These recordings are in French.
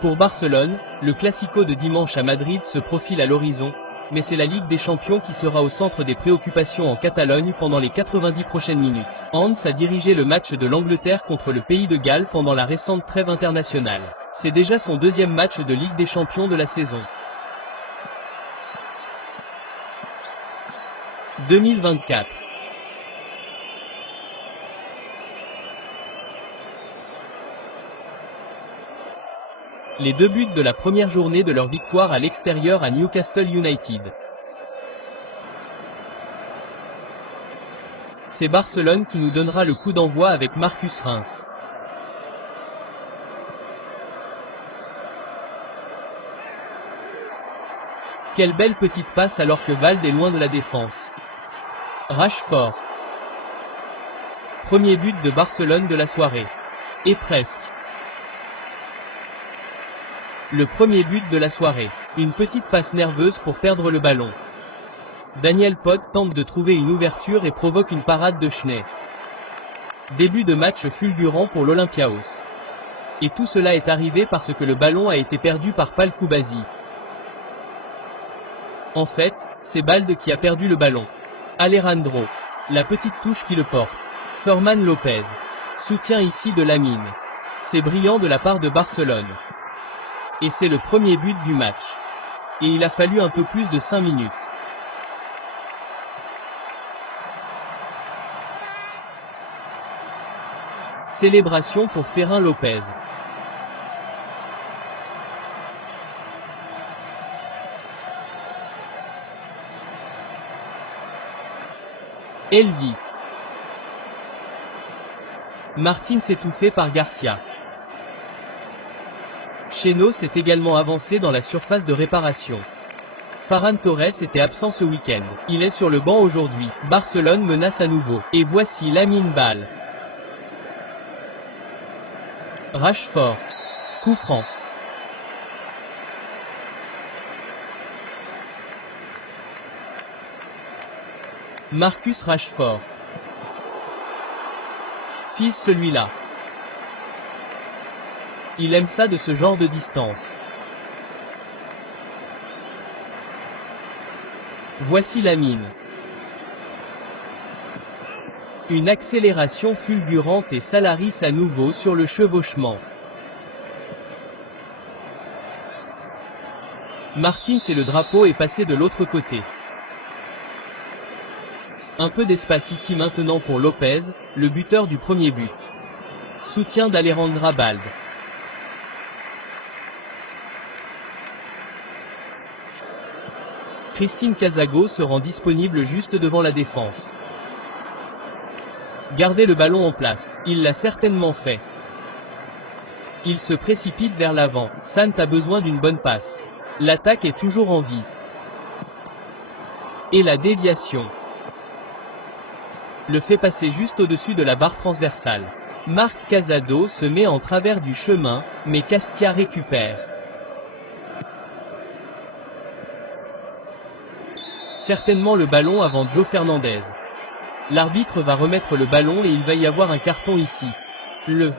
Pour Barcelone, le Classico de dimanche à Madrid se profile à l'horizon, mais c'est la Ligue des Champions qui sera au centre des préoccupations en Catalogne pendant les 90 prochaines minutes. Hans a dirigé le match de l'Angleterre contre le Pays de Galles pendant la récente trêve internationale. C'est déjà son deuxième match de Ligue des Champions de la saison. 2024. Les deux buts de la première journée de leur victoire à l'extérieur à Newcastle United. C'est Barcelone qui nous donnera le coup d'envoi avec Marcus Reims. Quelle belle petite passe alors que Valde est loin de la défense. Rashford. Premier but de Barcelone de la soirée. Et presque. Le premier but de la soirée. Une petite passe nerveuse pour perdre le ballon. Daniel Pod tente de trouver une ouverture et provoque une parade de Schnee. Début de match fulgurant pour l'Olympiakos. Et tout cela est arrivé parce que le ballon a été perdu par Pal Koubazi. En fait, c'est Balde qui a perdu le ballon. Alejandro. La petite touche qui le porte. Ferman Lopez. Soutien ici de Lamine. C'est brillant de la part de Barcelone. Et c'est le premier but du match. Et il a fallu un peu plus de 5 minutes. Célébration pour Ferran Lopez. Elvi. Martins étouffé par Garcia. Cheno s'est également avancé dans la surface de réparation. Ferran Torres était absent ce week-end. Il est sur le banc aujourd'hui. Barcelone menace à nouveau. Et voici Lamine Ball. Rashford. Coup franc. Marcus Rashford. Fils celui-là. Il aime ça de ce genre de distance. Voici Lamine. Une accélération fulgurante et Salaris à nouveau sur le chevauchement. Martins et le drapeau est passé de l'autre côté. Un peu d'espace ici maintenant pour Lopez, le buteur du premier but. Soutien d'Alejandro Balde. Christine Casago se rend disponible juste devant la défense. Gardez le ballon en place, il l'a certainement fait. Il se précipite vers l'avant, Sant a besoin d'une bonne passe. L'attaque est toujours en vie. Et la déviation le fait passer juste au-dessus de la barre transversale. Marc Casado se met en travers du chemin, mais Castia récupère. Certainement le ballon avant Joe Fernandez. L'arbitre va remettre le ballon et il va y avoir un carton ici. Le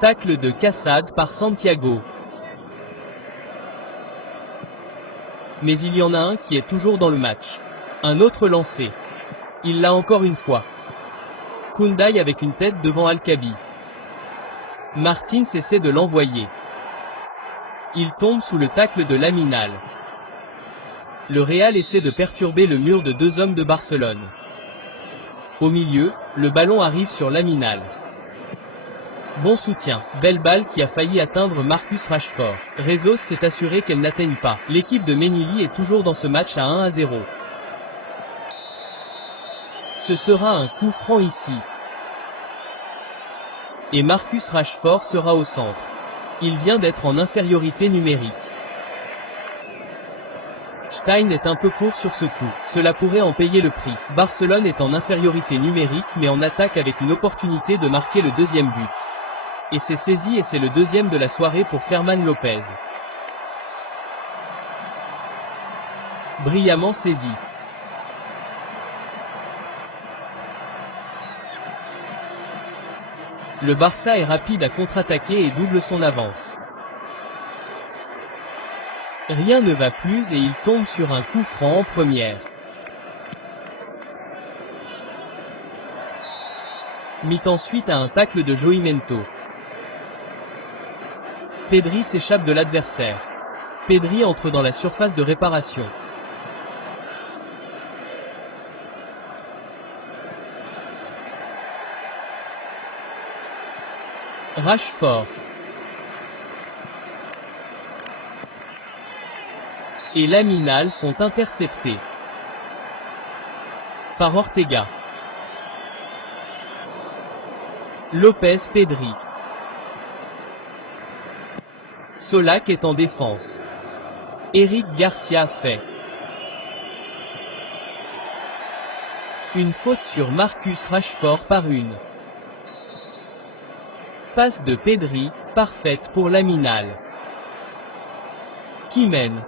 tacle de Cassade par Santiago. Mais il y en a un qui est toujours dans le match. Un autre lancé. Il l'a encore une fois. Koundai avec une tête devant Alcabi. Martins essaie de l'envoyer. Il tombe sous le tacle de Laminal. Le Real essaie de perturber le mur de deux hommes de Barcelone. Au milieu, le ballon arrive sur Laminal. Bon soutien, belle balle qui a failli atteindre Marcus Rashford. Rezos s'est assuré qu'elle n'atteigne pas. L'équipe de Menili est toujours dans ce match à 1-0. Ce sera un coup franc ici. Et Marcus Rashford sera au centre. Il vient d'être en infériorité numérique. Stein est un peu court sur ce coup. Cela pourrait en payer le prix. Barcelone est en infériorité numérique mais en attaque avec une opportunité de marquer le deuxième but. Et c'est saisi et c'est le deuxième de la soirée pour Ferman Lopez. Brillamment saisi. Le Barça est rapide à contre-attaquer et double son avance. Rien ne va plus et il tombe sur un coup franc en première. Mit ensuite à un tacle de Joimento. Pedri s'échappe de l'adversaire. Pedri entre dans la surface de réparation. Rashford. Et Lamine sont interceptés par Ortega. Lopez Pedri. Solak est en défense. Eric Garcia fait une faute sur Marcus Rashford par une passe de Pedri, parfaite pour Lamine qui mène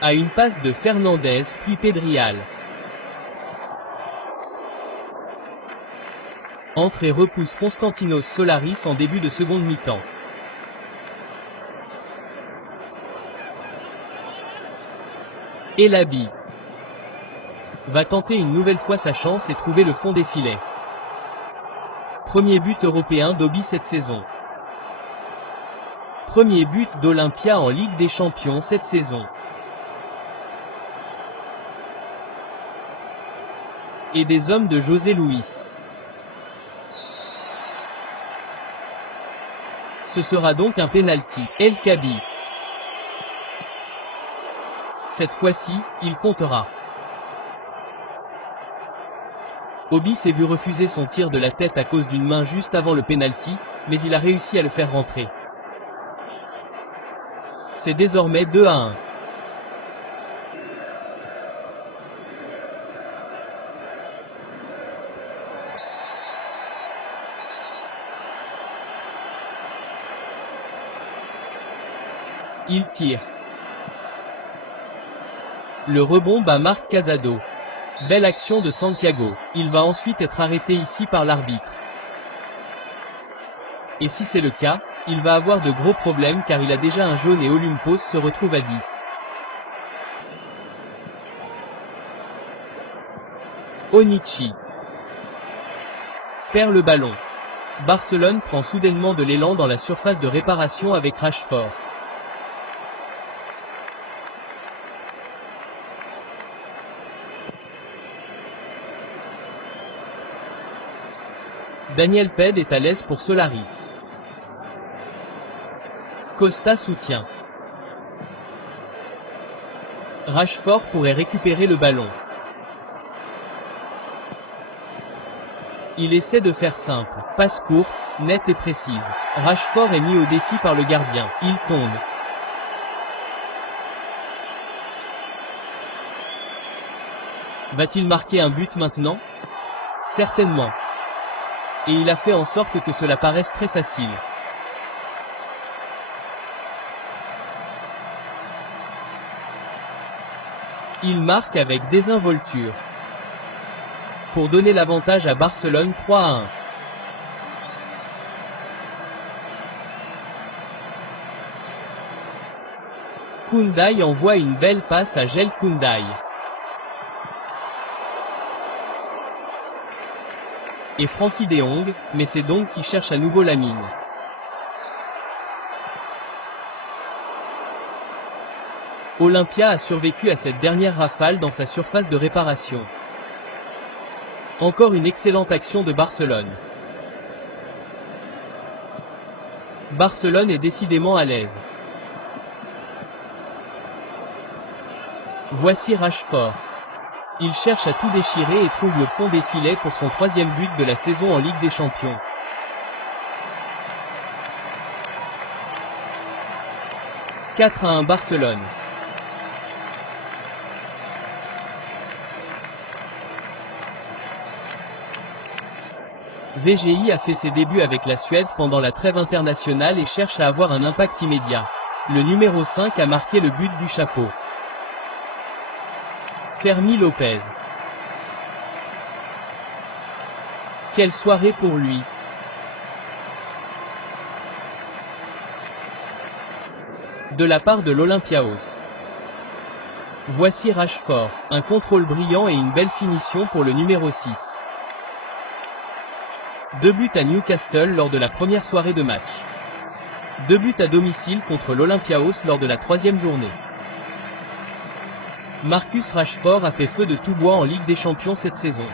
à une passe de Fernandez puis Pedrial. Entre et repousse Konstantinos Solaris en début de seconde mi-temps. Elabi va tenter une nouvelle fois sa chance et trouver le fond des filets. Premier but européen d'Obi cette saison. Premier but d'Olympia en Ligue des Champions cette saison. Et des hommes de José Luis. Ce sera donc un penalty. El Kabi. Cette fois-ci, il comptera. Obi s'est vu refuser son tir de la tête à cause d'une main juste avant le penalty, mais il a réussi à le faire rentrer. C'est désormais 2-1. Il tire. Le rebond bat Marc Casado. Belle action de Santiago. Il va ensuite être arrêté ici par l'arbitre. Et si c'est le cas, il va avoir de gros problèmes car il a déjà un jaune et Olympos se retrouve à 10. Onichi perd le ballon. Barcelone prend soudainement de l'élan dans la surface de réparation avec Rashford. Daniel Ped est à l'aise pour Solaris. Costa soutient. Rashford pourrait récupérer le ballon. Il essaie de faire simple. Passe courte, nette et précise. Rashford est mis au défi par le gardien. Il tombe. Va-t-il marquer un but maintenant? Certainement. Et il a fait en sorte que cela paraisse très facile. Il marque avec désinvolture. Pour donner l'avantage à Barcelone 3-1. Koundai envoie une belle passe à Jules Koundai. Et Frenkie de Jong, mais c'est donc qui cherche à nouveau Lamine. Olympia a survécu à cette dernière rafale dans sa surface de réparation. Encore une excellente action de Barcelone. Barcelone est décidément à l'aise. Voici Rashford. Il cherche à tout déchirer et trouve le fond des filets pour son 3e but de la saison en Ligue des Champions. « 4-1 Barcelone. VGI a fait ses débuts avec la Suède pendant la trêve internationale et cherche à avoir un impact immédiat. Le numéro 5 a marqué le but du chapeau. Fermi Lopez. Quelle soirée pour lui! De la part de l'Olympiakos. Voici Rashford, un contrôle brillant et une belle finition pour le numéro 6. 2 buts à Newcastle lors de la première soirée de match. 2 buts à domicile contre l'Olympiakos lors de la 3e journée. Marcus Rashford a fait feu de tout bois en Ligue des Champions cette saison.